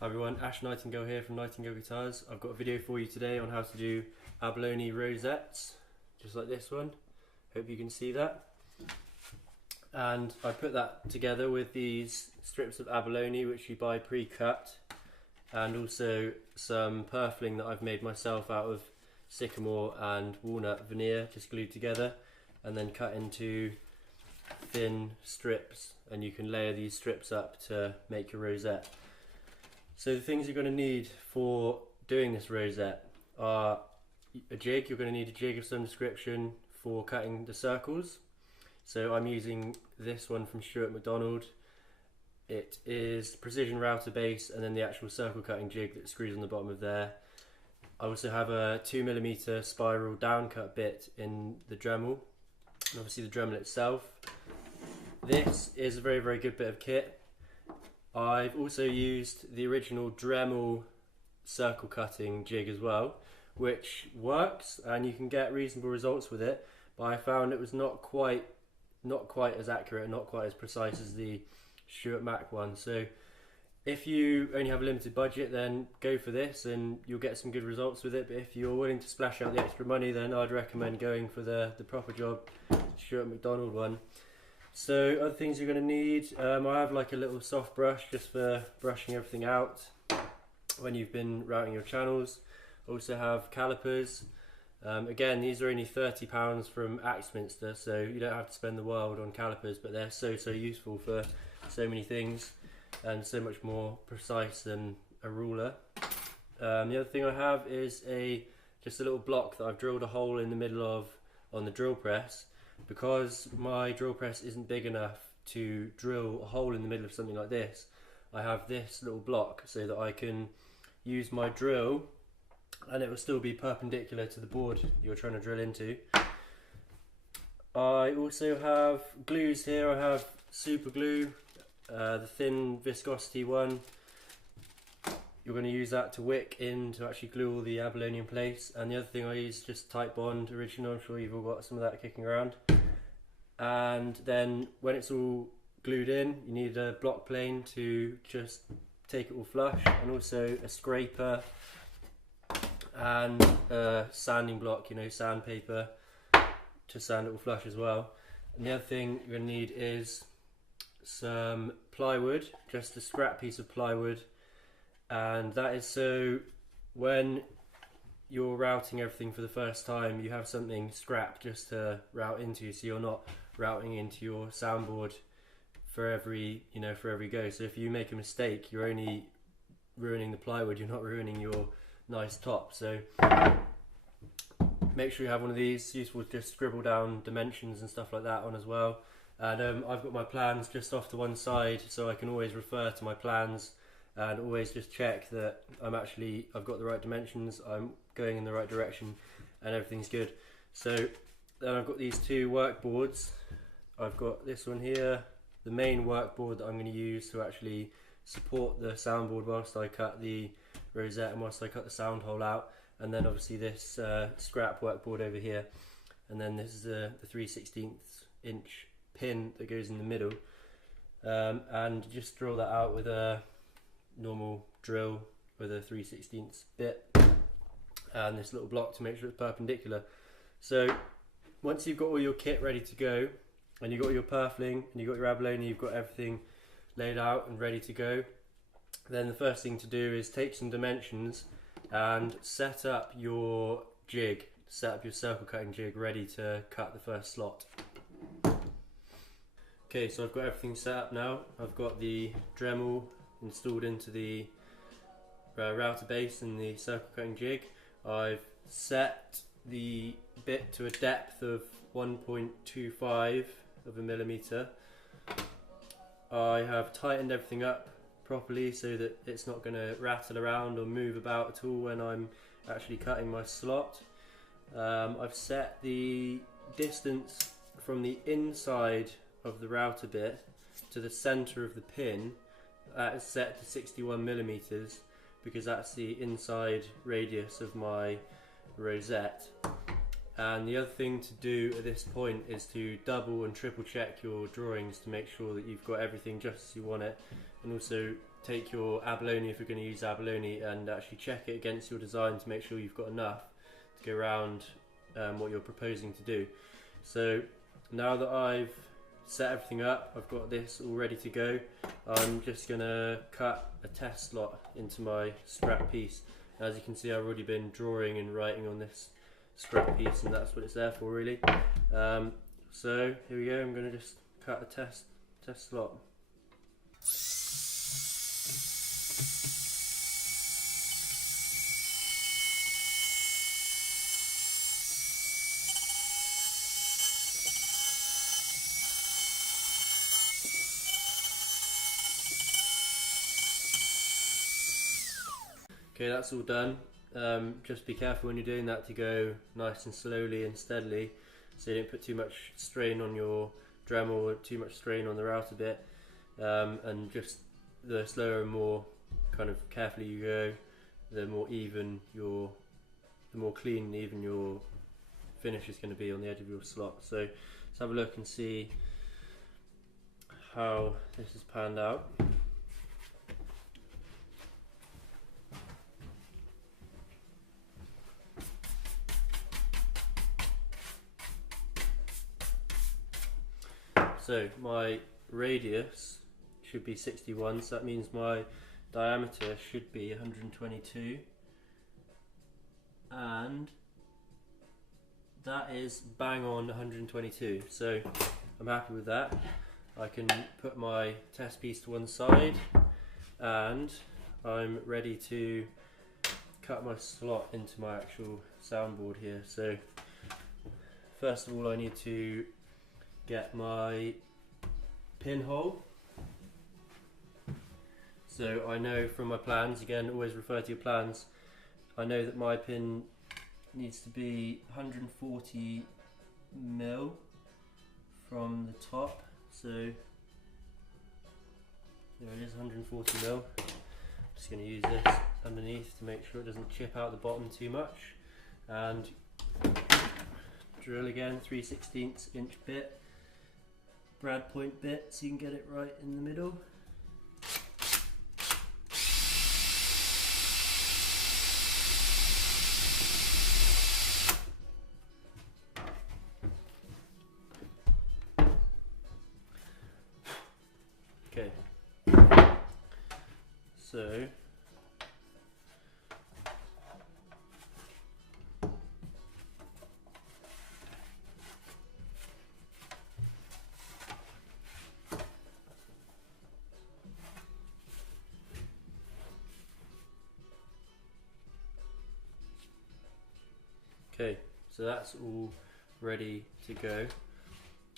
Hi everyone, Ash Nightingale here from Nightingale Guitars. I've got a video for you today on how to do abalone rosettes, just like this one. Hope you can see that. And I put that together with these strips of abalone which you buy pre-cut, and also some purfling that I've made myself out of sycamore and walnut veneer, just glued together and then cut into thin strips, and you can layer these strips up to make your rosette. So the things you're going to need for doing this rosette are a jig. You're going to need a jig of some description for cutting the circles. So I'm using this one from Stuart McDonald. It is precision router base and then the actual circle cutting jig that screws on the bottom of there. I also have a 2mm spiral down cut bit in the Dremel, and obviously the Dremel itself. This is a very, very good bit of kit. I've also used the original Dremel circle cutting jig as well, which works and you can get reasonable results with it, but I found it was not quite as accurate and not quite as precise as the Stuart Mac one. So if you only have a limited budget, then go for this and you'll get some good results with it. But if you're willing to splash out the extra money, then I'd recommend going for the proper job Stuart McDonald one. So other things you're going to need, I have like a little soft brush just for brushing everything out when you've been routing your channels. Also have calipers. Again, these are only £30 from Axminster, so you don't have to spend the world on calipers, but they're so useful for so many things and so much more precise than a ruler. The other thing I have is just a little block that I've drilled a hole in the middle of on the drill press. Because my drill press isn't big enough to drill a hole in the middle of something like this, I have this little block so that I can use my drill and it will still be perpendicular to the board you're trying to drill into. I also have glues here. I have super glue, the thin viscosity one. You're going to use that to wick in to actually glue all the abalone in place. And the other thing I use is just Titebond original. I'm sure you've all got some of that kicking around. And then when it's all glued in, you need a block plane to just take it all flush, and also a scraper and a sanding block, sandpaper, to sand it all flush as well. And the other thing you're going to need is some plywood, just a scrap piece of plywood. And that is so when you're routing everything for the first time, you have something scrap just to route into, so you're not routing into your soundboard for every go. So if you make a mistake, you're only ruining the plywood, you're not ruining your nice top. So make sure you have one of these. It's useful to just scribble down dimensions and stuff like that on as well. And I've got my plans just off to one side, so I can always refer to my plans and always just check that I've got the right dimensions, I'm going in the right direction, and everything's good. So then I've got these two workboards. I've got this one here, the main workboard that I'm going to use to actually support the soundboard whilst I cut the rosette and whilst I cut the sound hole out, and then obviously this scrap workboard over here, and then this is the 3/16 inch pin that goes in the middle, and just drill that out with a normal drill with a 3/16 bit and this little block to make sure it's perpendicular. So once you've got all your kit ready to go, and you've got your purfling and you've got your abalone, you've got everything laid out and ready to go, then the first thing to do is take some dimensions and set up your jig, set up your circle cutting jig ready to cut the first slot. Okay, so I've got everything set up now. I've got the Dremel installed into the router base and the circle cutting jig. I've set the bit to a depth of 1.25 of a millimeter. I have tightened everything up properly so that it's not going to rattle around or move about at all when I'm actually cutting my slot. I've set the distance from the inside of the router bit to the center of the pin. That is set to 61mm because that's the inside radius of my rosette. And the other thing to do at this point is to double and triple check your drawings to make sure that you've got everything just as you want it, and also take your abalone, if you're going to use abalone, and actually check it against your design to make sure you've got enough to go around what you're proposing to do. So now that I've set everything up, I've got this all ready to go, I'm just going to cut a test slot into my scrap piece. As you can see, I've already been drawing and writing on this scrap piece, and that's what it's there for really. So here we go, I'm going to just cut a test slot. Okay, that's all done. Just be careful when you're doing that to go nice and slowly and steadily, so you don't put too much strain on your Dremel or too much strain on the router bit. And just the slower and more kind of carefully you go, the more clean and even your finish is going to be on the edge of your slot. So let's have a look and see how this has panned out. So my radius should be 61, so that means my diameter should be 122, and that is bang on 122, so I'm happy with that. I can put my test piece to one side and I'm ready to cut my slot into my actual soundboard here. So first of all, I need to get my pinhole. So I know from my plans, again always refer to your plans, I know that my pin needs to be 140 mil from the top, so there it is, 140 mil. I'm just going to use this underneath to make sure it doesn't chip out the bottom too much, and drill again, 3/16 inch bit, brad point bit, so you can get it right in the middle. Okay, so that's all ready to go.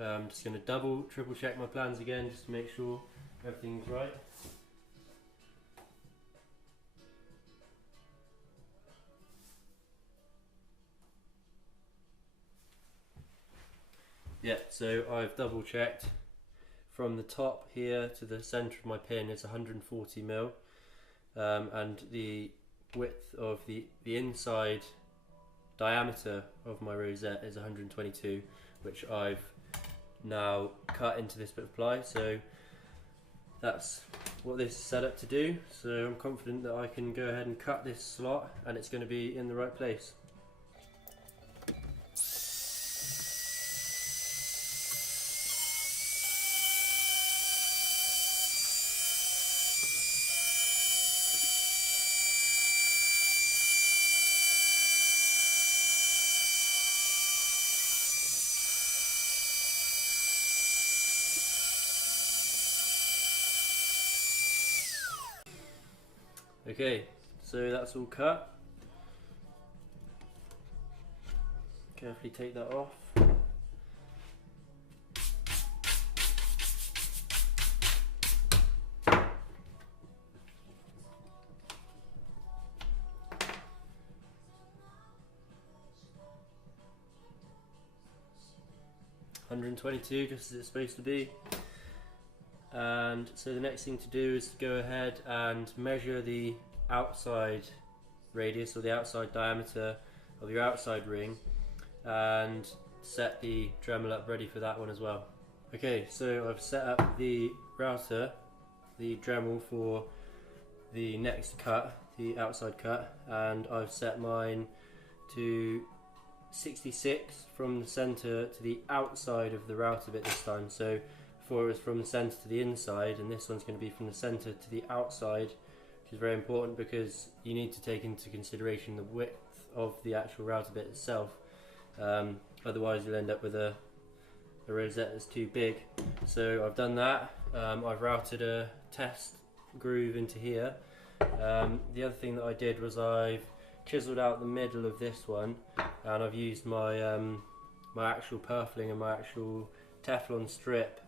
I'm just going to triple check my plans again just to make sure everything's right. Yeah, so I've double checked. From the top here to the centre of my pin is 140 mil, and the width of the inside diameter of my rosette is 122, which I've now cut into this bit of ply. So that's what this is set up to do. So I'm confident that I can go ahead and cut this slot and it's going to be in the right place. Okay, so that's all cut. Carefully take that off. $122, just as it's supposed to be. And so the next thing to do is to go ahead and measure the outside radius or the outside diameter of your outside ring and set the Dremel up ready for that one as well. Okay, so I've set up the router, the Dremel, for the next cut, the outside cut, and I've set mine to 66 from the centre to the outside of the router bit this time. So before it was from the centre to the inside, and this one's going to be from the centre to the outside, which is very important because you need to take into consideration the width of the actual router bit itself. Otherwise you'll end up with a rosette that's too big. So I've done that. I've routed a test groove into here. The other thing that I did was I've chiseled out the middle of this one, and I've used my my actual purfling and my actual Teflon strip.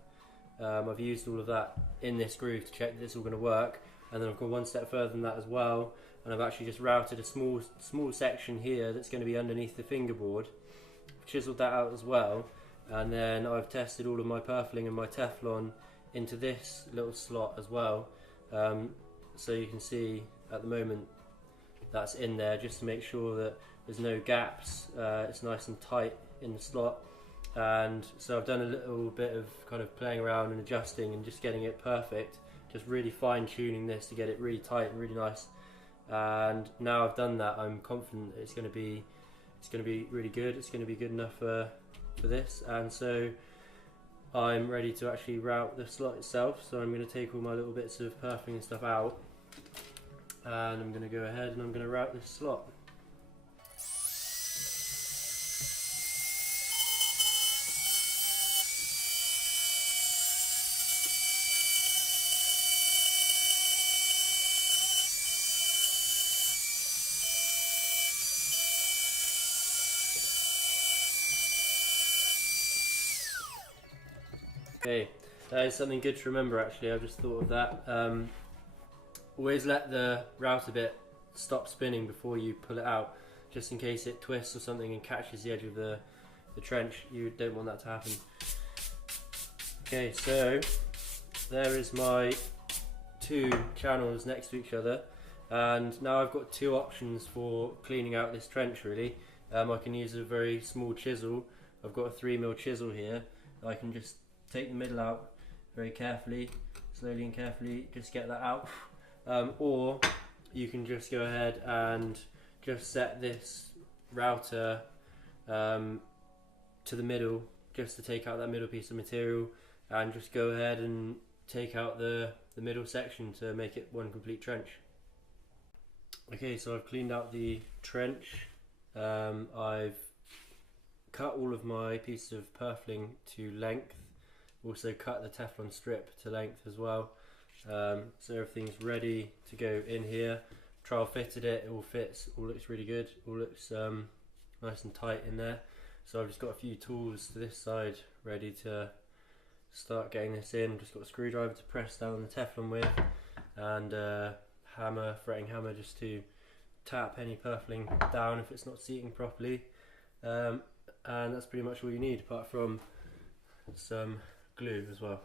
I've used all of that in this groove to check that it's all going to work, and then I've gone one step further than that as well, and I've actually just routed a small section here that's going to be underneath the fingerboard, chiseled that out as well, and then I've tested all of my purfling and my Teflon into this little slot as well. So you can see at the moment that's in there, just to make sure that there's no gaps. It's nice and tight in the slot, and so I've done a little bit of kind of playing around and adjusting and just getting it perfect, just really fine tuning this to get it really tight and really nice. And now I've done that, I'm confident it's going to be really good. It's going to be good enough for this, and so I'm ready to actually route the slot itself. So I'm going to take all my little bits of purfling and stuff out, and I'm going to go ahead and I'm going to route this slot. Okay, that is something good to remember actually. I've just thought of that. Always let the router bit stop spinning before you pull it out, just in case it twists or something and catches the edge of the trench. You don't want that to happen. Okay, so there is my two channels next to each other, and now I've got two options for cleaning out this trench really. I can use a very small chisel. I've got a 3mm chisel here. I can just take the middle out very carefully, slowly and carefully, just get that out. Or you can just go ahead and just set this router to the middle, just to take out that middle piece of material, and just go ahead and take out the middle section to make it one complete trench. Okay, so I've cleaned out the trench. I've cut all of my pieces of purfling to length, also cut the Teflon strip to length as well. So everything's ready to go in here. Trial fitted it, it all fits, all looks really good, all looks nice and tight in there. So I've just got a few tools to this side ready to start getting this in. Just got a screwdriver to press down the Teflon with, and a hammer, fretting hammer, just to tap any purfling down if it's not seating properly. And that's pretty much all you need, apart from some glue as well.